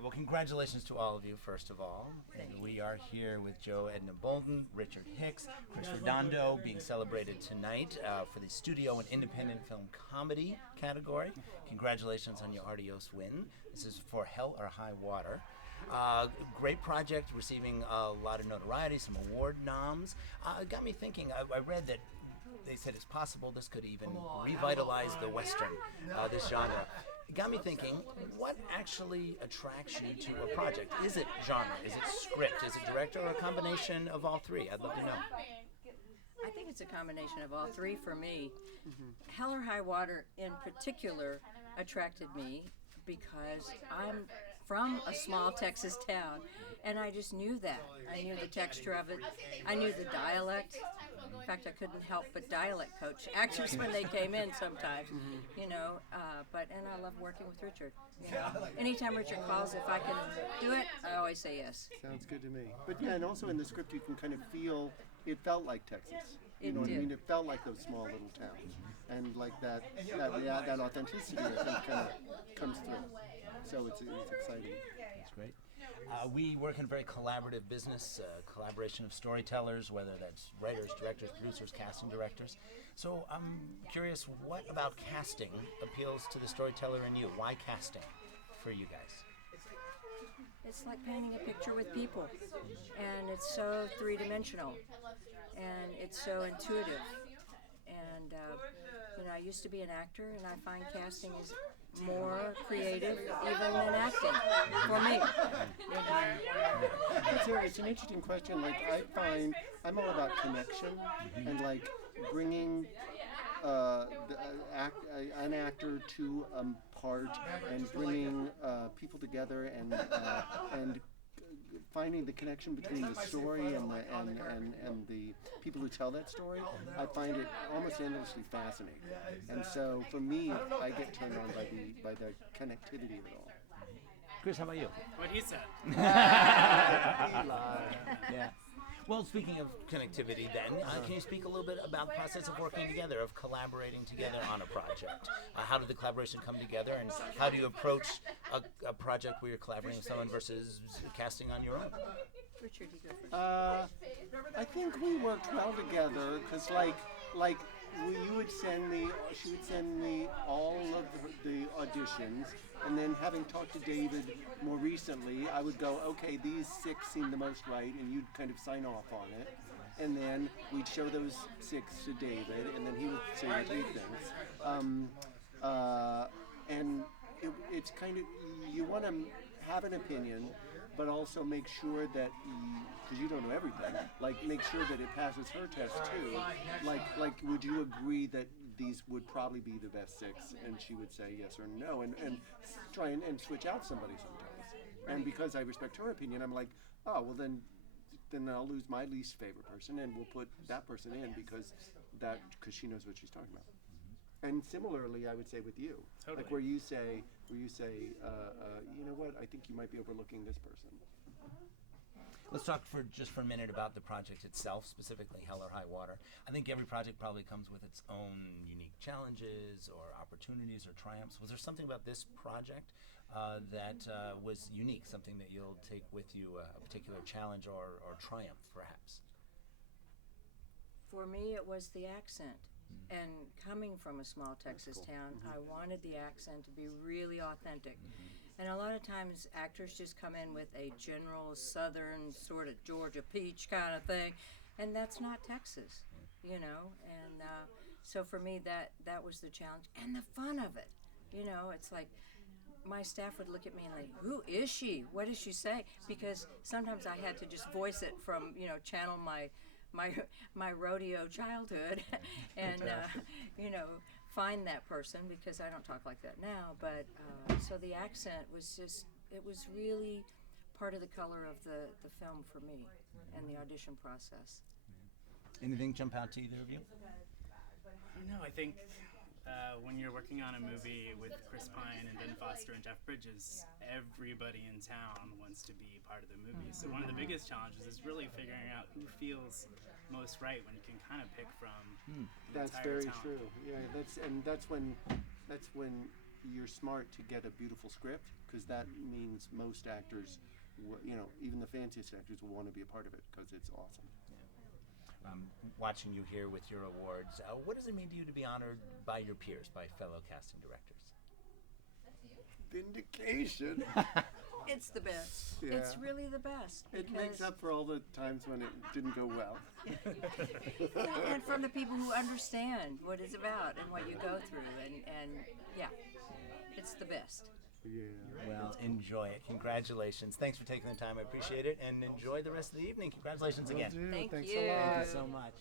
right, well, congratulations to all of you, first of all. And we are here with Jo Edna Boldin, Richard Hicks, Chris Redondo, being celebrated tonight for the Studio and Independent Film Comedy category. Congratulations on your Artios win. This is for Hell or High Water. Great project, receiving a lot of notoriety, some award noms. It got me thinking, I read that they said it's possible this could even revitalize the Western, this genre. It got me thinking, what actually attracts you to a project? Is it genre? Is it script? Is it director? Or a combination of all three? I'd love to know. I think it's a combination of all three for me. Hell or High Water in particular attracted me because I'm from a small Texas town, and I just knew that. I knew the texture of it. I knew the dialect. In fact, I couldn't help but dialect coach actors when they came in sometimes, you know. And I love working with Richard. You know. Anytime Richard calls, if I can do it, I always say yes. Sounds good to me. But yeah, and also in the script, you can kind of feel it felt like Texas. You know what I mean? It felt like those small little towns, and like that authenticity, I think, kind of comes through. So it's exciting. That's great. We work in a very collaborative business, collaboration of storytellers, whether that's writers, directors, producers, casting directors. So I'm curious, what about casting appeals to the storyteller in you? Why casting for you guys? It's like painting a picture with people, and it's so three-dimensional, and it's so intuitive. And I used to be an actor, and I find casting is more creative even than acting for me. It's an interesting question. Like, I find I'm all about connection and like bringing an actor to a part and bringing people together and finding the connection between the story and the people who tell that story. I find it almost endlessly fascinating. And so for me, I get turned on by the connectivity of it all. Chris, how about you? What he said. Yeah. Well, speaking of connectivity then, can you speak a little bit about the process of working together, of collaborating together on a project? How did the collaboration come together, and how do you approach a project where you're collaborating with someone versus casting on your own? Richard, you go first. I think we worked well together because, she would send me all of the auditions, and then having talked to David more recently, I would go, okay, these 6 seem the most right, and you'd kind of sign off on it, and then we'd show those 6 to David, and then he would say what he thinks. And it's kind of, you want to have an opinion, but also make sure that, because you don't know everything, like make sure that it passes her test too. Like would you agree that these would probably be the best 6? And she would say yes or no, and try and switch out somebody sometimes. And because I respect her opinion, I'm like, oh, well then I'll lose my least favorite person, and we'll put that person in because she knows what she's talking about. And similarly, I would say with you, Totally. like where you say, you know what, I think you might be overlooking this person. Let's talk for a minute about the project itself, specifically Hell or High Water. I think every project probably comes with its own unique challenges or opportunities or triumphs. Was there something about this project that was unique, something that you'll take with you, a particular challenge or triumph, perhaps? For me, it was the accent. And coming from a small Texas town, I wanted the accent to be really authentic. And a lot of times actors just come in with a general southern sort of Georgia peach kind of thing, and that's not Texas, you know. And so for me, that was the challenge and the fun of it. You know, it's like my staff would look at me and like, who is she? What does she say? Because sometimes I had to just voice it from, channel my rodeo childhood and find that person, because I don't talk like that now, but so the accent was it was really part of the color of the film for me and the audition process. Anything jump out to either of you? No, I think when you're working on a movie with Chris Pine and Ben Foster and Jeff Bridges, everybody in town wants to be part of the movie. So one of the biggest challenges is really figuring out who feels most right when you can kind of pick from the That's entire very town. true. Yeah, that's when you're smart to get a beautiful script, because that means most actors, even the fanciest actors will want to be a part of it because it's awesome. Watching you here with your awards, what does it mean to you to be honored by your peers, by fellow casting directors? Vindication. It's the best. Yeah. It's really the best. It makes up for all the times when it didn't go well. And from the people who understand what it's about and what you go through, and yeah, it's the best. Yeah. Well, enjoy it. Congratulations. Thanks for taking the time. I appreciate it. And enjoy the rest of the evening. Congratulations again. Thank Thanks you. a lot. Thank you so much.